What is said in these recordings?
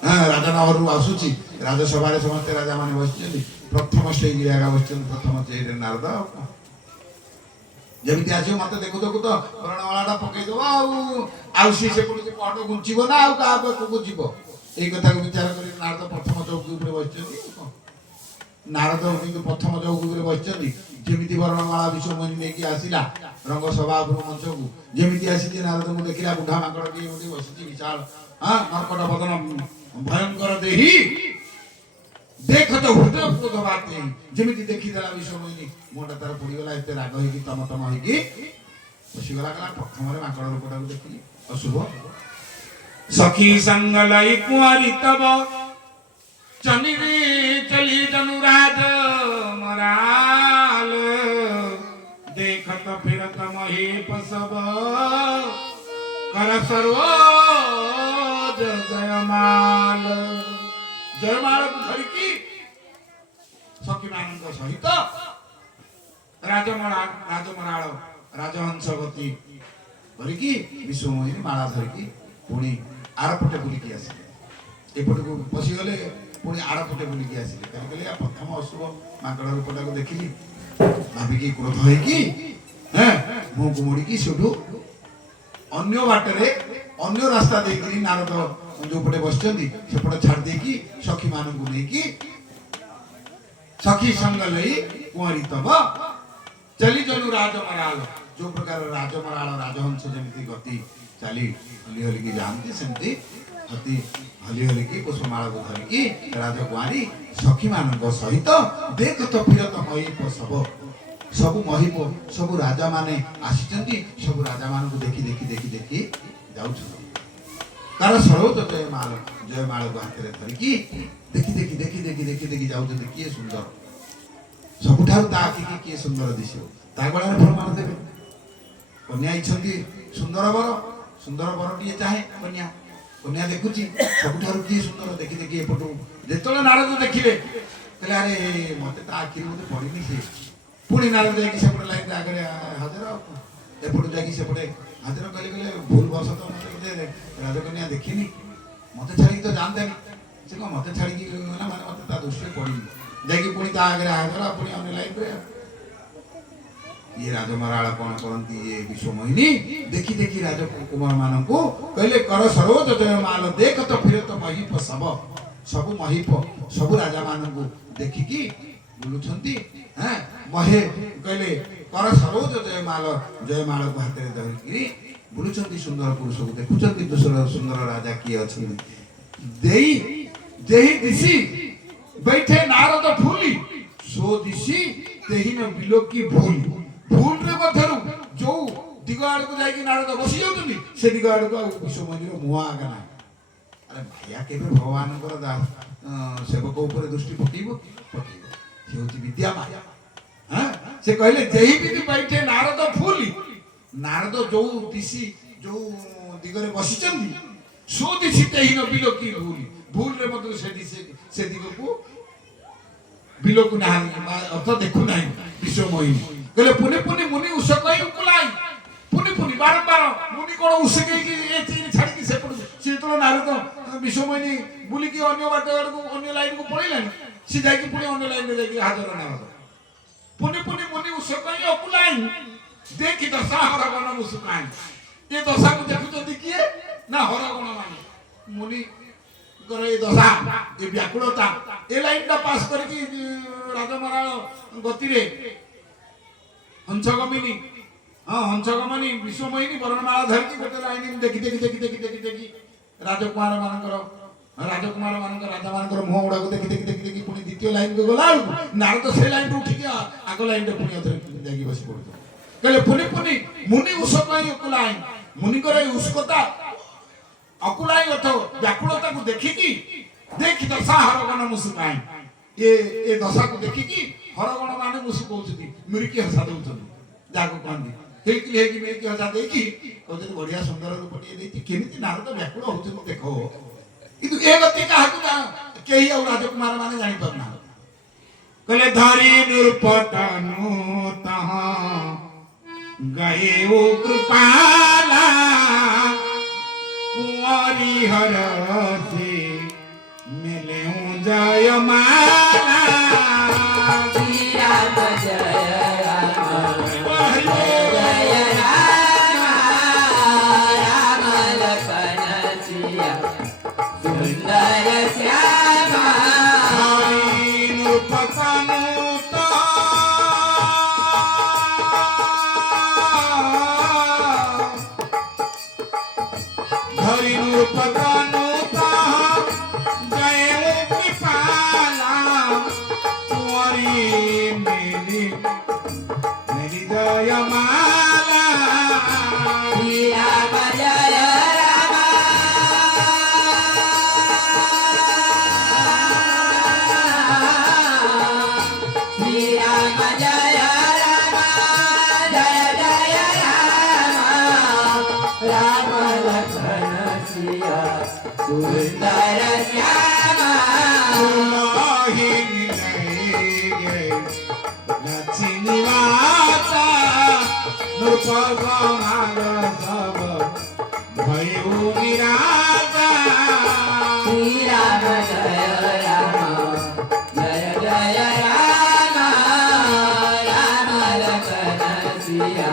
हाँ राजा नहरु आसुची राजसभा समस्ते राजा मान बस प्रथम स्टेज आगा बस प्रथम स्टेज नारद जमी आस मत देखु देखु तो वर्णमाला पकईदेव आसी से पट घुंचब ना आगे जीव यही कथा को विचार कर नारद प्रथम चौकी बस नारद किंतु प्रथम चौकी बस जमी वर्णमाला विश्वमोहिनी नहीं आसला रंग सभा मंच को जमी आसी नारद को देखला बुढ़ा माकड़ किए बस विशाल हाँ कर्कट बदन भयंकर देही देख तो हृदय क्रोध बात जमी देखीदेला विश्वमोहिनी मुहटा तार पड़गला एत राग हो तम तम हो बसीगला कला प्रथम माकड़ रूपटा देखी अशुभ सखी संग लई कुंवरी तब चनी चली जनुराज मराल देखत फिरत महेप सब कर सरोज जयमाल जयमाल धरिकी सखी मान सहित राजमराल राजहंसवती धरिकी विश्वमोहिनी माला धरिकी पुणी आरपटे बुलिकी आसिले एपट को पशिगले पुणी आरपटे बुलिकी आसिले कहीं प्रथम अशुभ माकड़ रूपटा को देखिली भाविकी क्रोध होइकी मुह को मोड़िकी सेठू अन्य बाटरे अन्य रास्ता देकरी नारद जो पटे बसचंदी सेपटे छाड़ देकी सखी मान को लेकी सखी संग लई कुंवरी तब चली जनु राजमराल जो प्रकार राजमराल राजहंस जमी गति चली हली हली की जानती सेमती हती हली हली की पुष्पमाला को धरिकी राजकुमारी सखी मान सहित देख तो फिरत महीप सब महीप सब राजा माने आसिचंती सब राजा मान को देखी देखी देखी देखी जाउछन कार सरोज जयमाल को हाथ रे धरिकी देखी देखी देखी देखी देखी देखी जाउछन किए सुंदर सबुठार ता आखि की किए सुंदर दिशो ता गळारे प्रमाण देबे कन्या इच्छन्ती सुंदर बर टीए चाहे कन्या देखुची सबुठार किए सुंदर देखी देखी एपटू जेतले नारद देखिले कहले अरे मते ता आखि मते पड़िनी से पुणी नारद जाकि सेपटे लाइन आगे हाजर एपटू जाकि सेपटे हाजर कहले भूल बस तो मते राजकन्या देखिनी मते छाड़ी तो जानतेनी से को मते छाड़ी की ना माने मते ता दृष्टि पड़िनी जाकि पुणी ता आगे हाजर पुणी अन्य लाइन पे ये राजमराल कौन करती ये विश्वमोहिनी देखी देखी राजकुमार मान को कहले कर सरोज जयमाल देख तो फिर तो महीप सब महीप सब राजा मान को देखिकी बुलुछंती हैं महे कहले कर सरोज जयमाल को हाथ रे धरिकी बुलुछंती सुंदर पुरुष को देखुछंती दूसरा सुंदर राजा किए अछंती देई देही दिसी बैठे नारद फूली सो दिसी देही न बिलो की भूल भूल रे मधरु जो दिग आड़ को जाई कि नारद बसी जाउतनी से दिग आड़ को विश्वमोहिनी रो मुआ आगा ना अरे भैया केबे भगवान कर सेवक ऊपर दृष्टि पकेइबो से होती विद्या माया हां से कहले जेही विधि बैठे नारद फूली नारद जो दिसी जो दिगरे बसी चंदी सो दिसी तेही न बिलो की भूल रे मधरु से दिग को बिलो को ना अर्थ देखु नाही विश्वमोहिनी कहले पुनि पुनि मुनि उसकई उकुलाई पुनि पुनि बारंबार मुनि कोन उसकई की ए चीन छाड़ी की सेपड़ से तो नारद विश्वमोहिनी बुली की अन्य बाटे को अन्य लाइन को पळिलानी से जाई की पुनि अन्य लाइन में जाई हाजर नारद पुनि पुनि मुनि उसकई उकुलाई देखि दशा हरगण मुसुकाई ये दशा को देखु तो दिकिए ना हरगण माने मुनि करे दशा ये व्याकुलता ए लाइन ता पास करके राजमराल गति रे हंसगमिनी हाँ हंसगमनी विश्वमोहिनी वर्णमाला धरती गोटे लाइन देखी देखी देखी देखी देखी देखी राजकुमार मानकर राजा मानकर मुह गुड़ा को देखी देखी देखी देखी पुणी द्वितीय लाइन को गला नारद से लाइन उठिक आग लाइन रे पुणी जाकि बसी पड़तो कहले पुनि पुनि मुनि उसकई अकुलाई मुनि करे उसकता अकुलाई अथ व्याकुलता को देखिकी देखि दशा हरगण मुसुकाई ये दशा को देखिकी हरगण माने मुसुकौछथि मिरिकी हसा दउछथि जाको कहंदी हेकी हेकी मिरिकी हसा देकी कहते बढ़िया सुंदर रूपटी देती केमिति नारद व्याकुल होउछ देखो किंतु ए गति काहकु केही और राजकुमार माने जानि परना कहले धरी निरुपतनु तहा गए ओ कृपाला कुंवरी हर से माला श्री राम जय राम हरि बोल। जय राम राम लखन सिया सुंदर श्यामा हरि नृपतनुत हरि नृपतनुत जय कृपाला कुंवरी मेरी मेरी जय माला श्री राम जय राम श्री राम जय राम जय जय राम राम लखन सिया सुंदर श्यामा तुलही निलये लक्ष्मी माता नृपगणाल सब भयउ विराजा श्री राम जय राम जय जय राम राम लखन सिया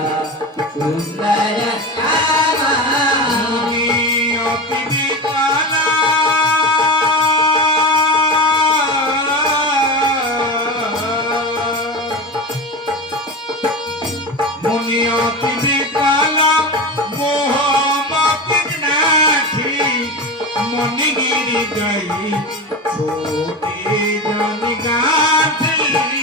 सुंदर श्यामा मुनि अति विकला मुनि अति विकला मोहमति नाथी मणिगिरी गई छोटी जन गाथी